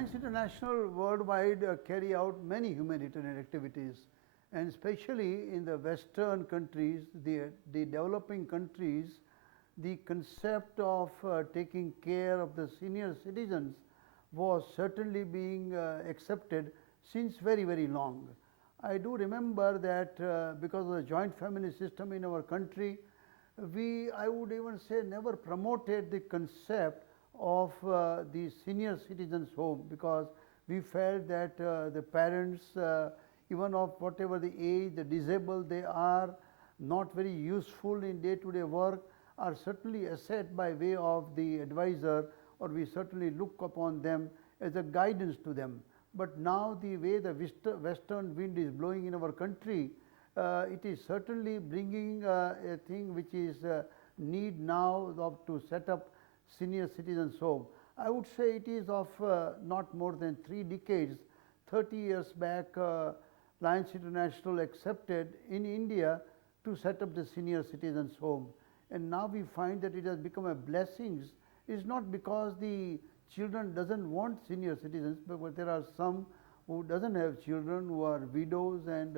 Lions International worldwide carry out many humanitarian activities, and especially in the Western countries, the developing countries, the concept of taking care of the senior citizens was certainly being accepted since very, very long. I do remember that because of the joint family system in our country, I would even say, never promoted the concept of the senior citizens home, because we felt that the parents, even of whatever the age, the disabled they are, not very useful in day-to-day work, are certainly asset by way of the advisor, or we certainly look upon them as a guidance to them. But now the way the western wind is blowing in our country, it is certainly bringing a thing which is need now to set up senior citizens home. I would say it is of not more than 3 decades. 30 years back, Lions International accepted in India to set up the senior citizens home, and now we find that it has become a blessing. It's not because the children doesn't want senior citizens, but there are some who doesn't have children, who are widows and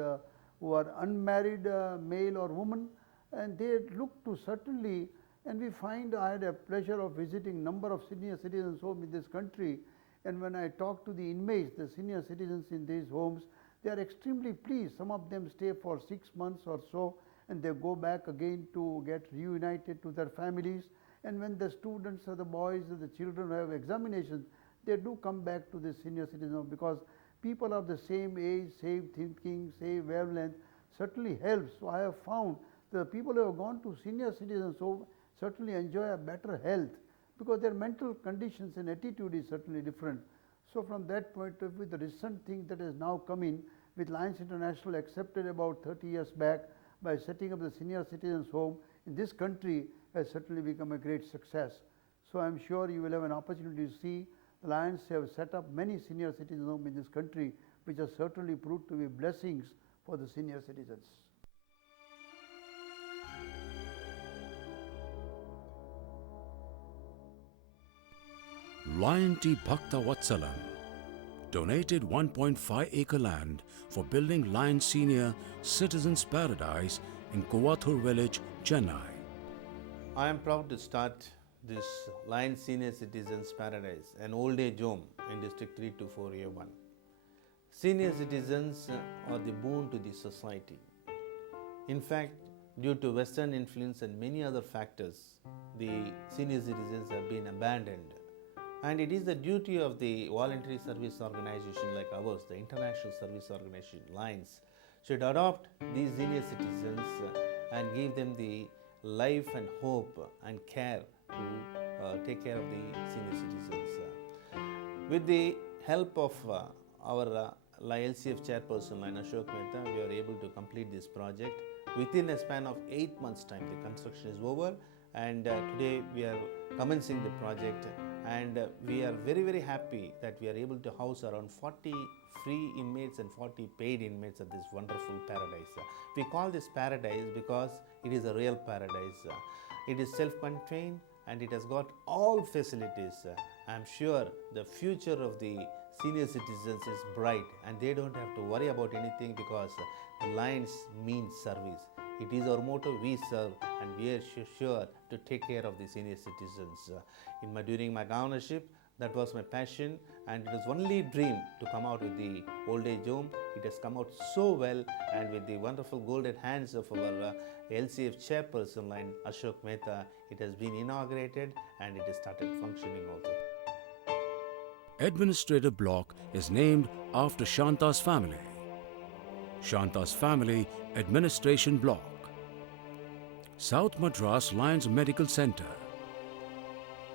who are unmarried male or woman, and they look to certainly, and we find, I had a pleasure of visiting number of senior citizens home in this country, and when I talk to the inmates, the senior citizens in these homes, they are extremely pleased. Some of them stay for 6 months or so, and they go back again to get reunited to their families. And when the students or the boys or the children have examinations, they do come back to the senior citizen home, because people of the same age, same thinking, same wavelength certainly helps. So I have found the people who have gone to senior citizens home certainly enjoy a better health, because their mental conditions and attitude is certainly different. So from that point of view, the recent thing that has now come in with Lions International, accepted about 30 years back by setting up the senior citizens home in this country, has certainly become a great success. So I am sure you will have an opportunity to see the Lions have set up many senior citizens homes in this country, which has certainly proved to be blessings for the senior citizens. Lion T Bhakta Vatsalam donated 1.5-acre land for building Lion Senior Citizens Paradise in Kovathur village, Chennai. I am proud to start this Lion Senior Citizens Paradise, an old age home in District 324A1. Senior citizens are the boon to the society. In fact, due to Western influence and many other factors, the senior citizens have been abandoned. And it is the duty of the voluntary service organization like ours, the International Service Organization, Lions, should adopt these senior citizens and give them the life and hope and care to take care of the senior citizens. With the help of our LCF chairperson, Lion Ashok Mehta, we are able to complete this project. Within a span of 8 months' time, the construction is over, and today we are commencing the project. And we are very, very happy that we are able to house around 40 free inmates and 40 paid inmates at this wonderful paradise. We call this paradise because it is a real paradise. It is self-contained and it has got all facilities. I am sure the future of the senior citizens is bright, and they don't have to worry about anything, because the Lions means service. It is our motto, we serve, and we are sure to take care of the senior citizens. During my governorship, that was my passion, and it was only a dream to come out with the old age home. It has come out so well, and with the wonderful golden hands of our LCF chairperson, Lion Ashok Mehta, it has been inaugurated and it has started functioning also. Administrative block is named after Shanta's family. Shanta's family administration block. South Madras Lions Medical Center.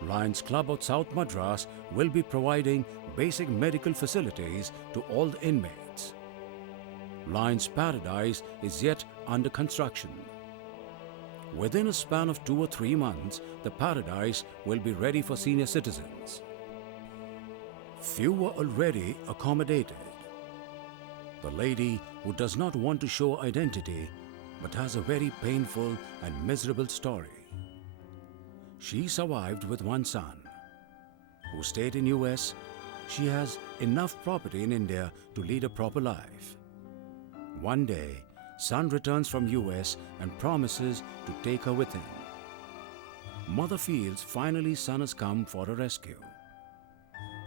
Lions Club of South Madras will be providing basic medical facilities to all the inmates. Lions Paradise is yet under construction. Within a span of 2 or 3 months, the paradise will be ready for senior citizens. Few were already accommodated. The lady who does not want to show identity but has a very painful and miserable story. She survived with one son, who stayed in US she has enough property in India to lead a proper life. One day, son returns from US and promises to take her with him. Mother feels finally son has come for a rescue.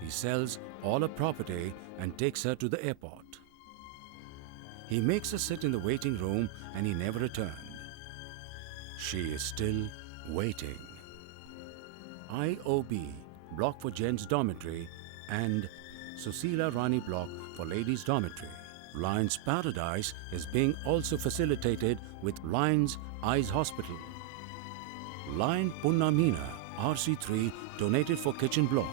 He sells all her property and takes her to the airport. He makes her sit in the waiting room and he never returned. She is still waiting. IOB, block for gents dormitory, and Susila Rani block for ladies dormitory. Lions Paradise is being also facilitated with Lions Eyes Hospital. Lion Punna Meena, RC3, donated for kitchen block.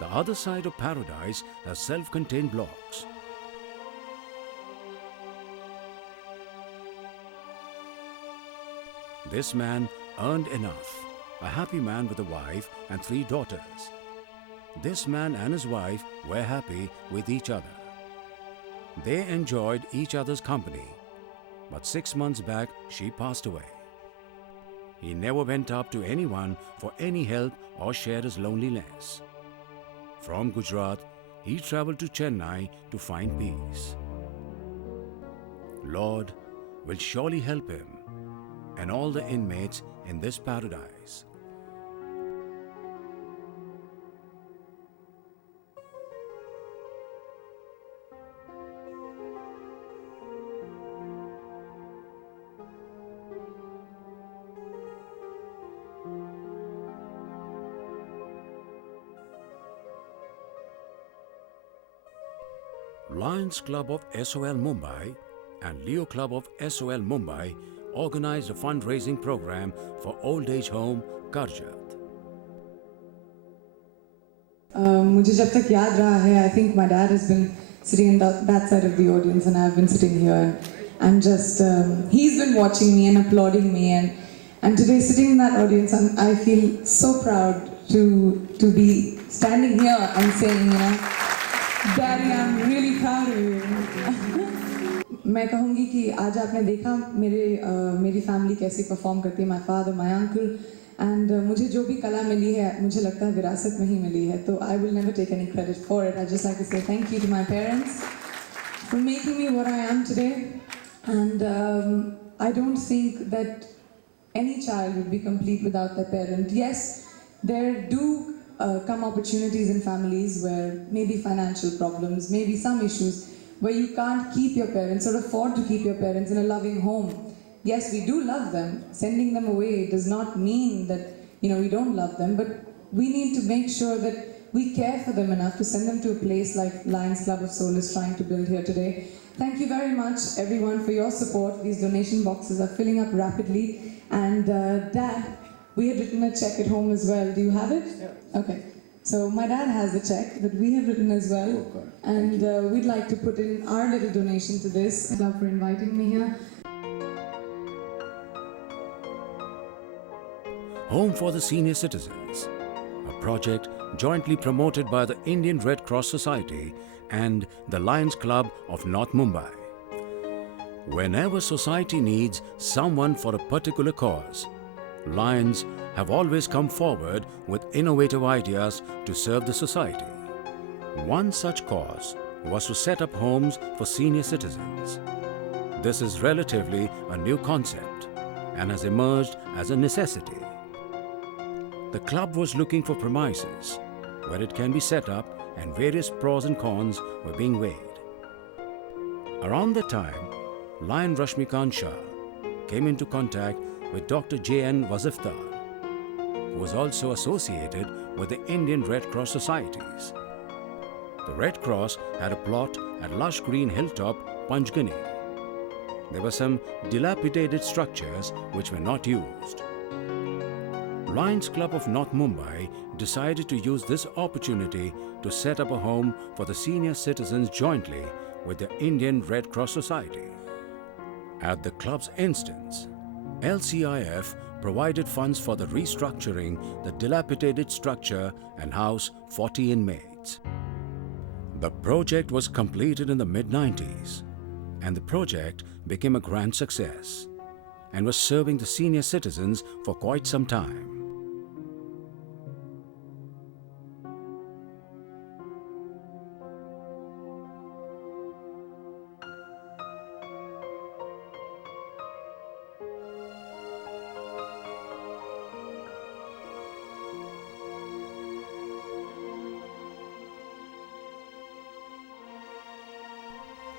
The other side of Paradise has self-contained blocks. This man earned enough, a happy man with a wife and 3 daughters. This man and his wife were happy with each other. They enjoyed each other's company, but 6 months back she passed away. He never went up to anyone for any help or shared his loneliness. From Gujarat, he traveled to Chennai to find peace. Lord will surely help him and all the inmates in this paradise. Lions Club of SOL Mumbai and Leo Club of SOL Mumbai organized a fundraising program for old age home Karjat. मुझे जब तक याद रहा है, I think my dad has been sitting in that side of the audience and I've been sitting here and just he's been watching me and applauding me and today sitting in that audience I feel so proud to be standing here and saying, you know, Daddy, I'm really proud of you. मैं कहूँगी कि आज आपने देखा मेरी family कैसे perform करती है, my father, my uncle, and मुझे जो भी कला मिली है मुझे लगता है विरासत में ही मिली है, तो I will never take any credit for it. I just like to say thank you to my parents for making me what I am today, and I don't think that any child would be complete without their parent. Yes, there do come opportunities in families where maybe financial problems, maybe some issues where you can't keep your parents or afford to keep your parents in a loving home. Yes, we do love them. Sending them away does not mean that, you know, we don't love them, but we need to make sure that we care for them enough to send them to a place like Lions Club of Soul is trying to build here today. Thank you very much, everyone, for your support. These donation boxes are filling up rapidly. And Dad, we had written a check at home as well. Do you have it? Yeah. Okay. So my dad has the check that we have written as well. Okay. And we'd like to put in our little donation to this. Thank you for inviting me here. Home for the Senior Citizens, a project jointly promoted by the Indian Red Cross Society and the Lions Club of North Mumbai. Whenever society needs someone for a particular cause, Lions have always come forward with innovative ideas to serve the society. One such cause was to set up homes for senior citizens. This is relatively a new concept and has emerged as a necessity. The club was looking for premises where it can be set up and various pros and cons were being weighed. Around that time, Lion Rashmikant Shah came into contact with Dr. J.N. Wazifdar, who was also associated with the Indian Red Cross Societies. The Red Cross had a plot at lush green hilltop, Panchgani. There were some dilapidated structures which were not used. Lions Club of North Mumbai decided to use this opportunity to set up a home for the senior citizens jointly with the Indian Red Cross Society. At the club's instance, LCIF provided funds for the restructuring the dilapidated structure and house 40 inmates. The project was completed in the mid-90s, and the project became a grand success and was serving the senior citizens for quite some time.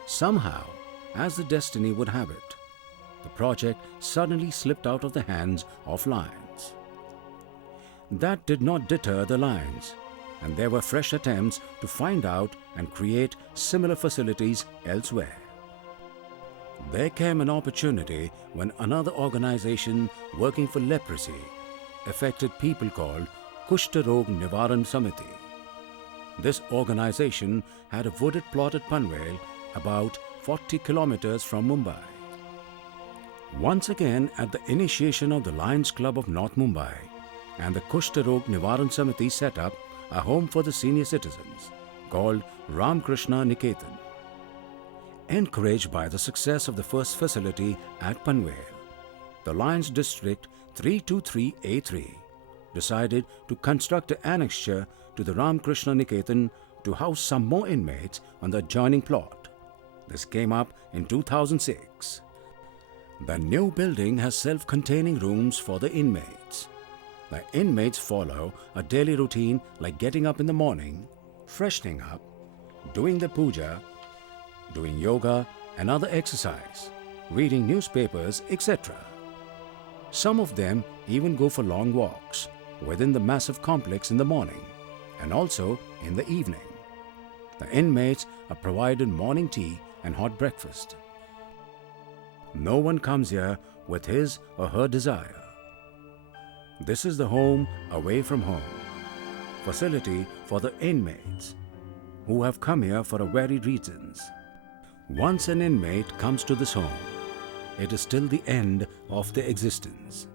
Somehow, as the destiny would have it, the project suddenly slipped out of the hands of Lions. That did not deter the Lions, and there were fresh attempts to find out and create similar facilities elsewhere. There came an opportunity when another organization working for leprosy affected people called Kushta Rog Nivaran Samiti. This organization had a wooded plot at Panvel about 40 kilometers from Mumbai. Once again, at the initiation of the Lions Club of North Mumbai and the Kushta Rog Nivaran Samiti set up a home for the senior citizens called Ramkrishna Niketan. Encouraged by the success of the first facility at Panvel, the Lions District 323A3 decided to construct an annexure to the Ramkrishna Niketan to house some more inmates on the adjoining plot. This came up in 2006. The new building has self-containing rooms for the inmates. The inmates follow a daily routine like getting up in the morning, freshening up, doing the puja, doing yoga and other exercise, reading newspapers, etc. Some of them even go for long walks within the massive complex in the morning and also in the evening. The inmates are provided morning tea and hot breakfast. No one comes here with his or her desire. This is the home away from home, facility for the inmates who have come here for varied reasons. Once an inmate comes to this home, it is till the end of their existence.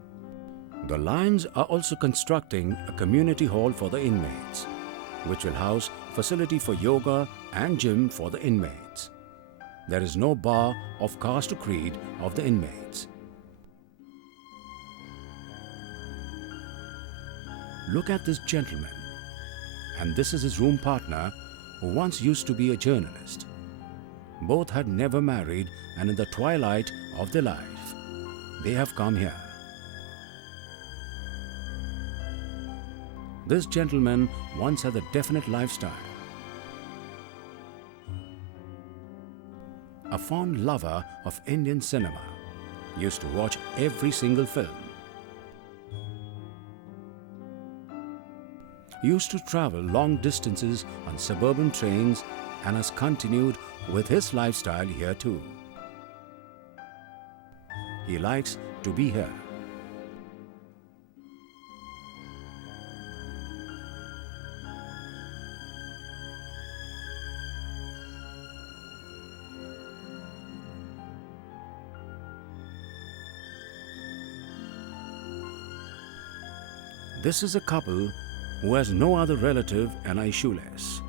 The Lions are also constructing a community hall for the inmates, which will house facility for yoga and gym for the inmates. There is no bar of caste or creed of the inmates. Look at this gentleman, and this is his room partner who once used to be a journalist. Both had never married, and in the twilight of their life, they have come here. This gentleman once had a definite lifestyle. A fond lover of Indian cinema, used to watch every single film. Used to travel long distances on suburban trains and has continued with his lifestyle here too. He likes to be here. This is a couple who has no other relative and are shoeless.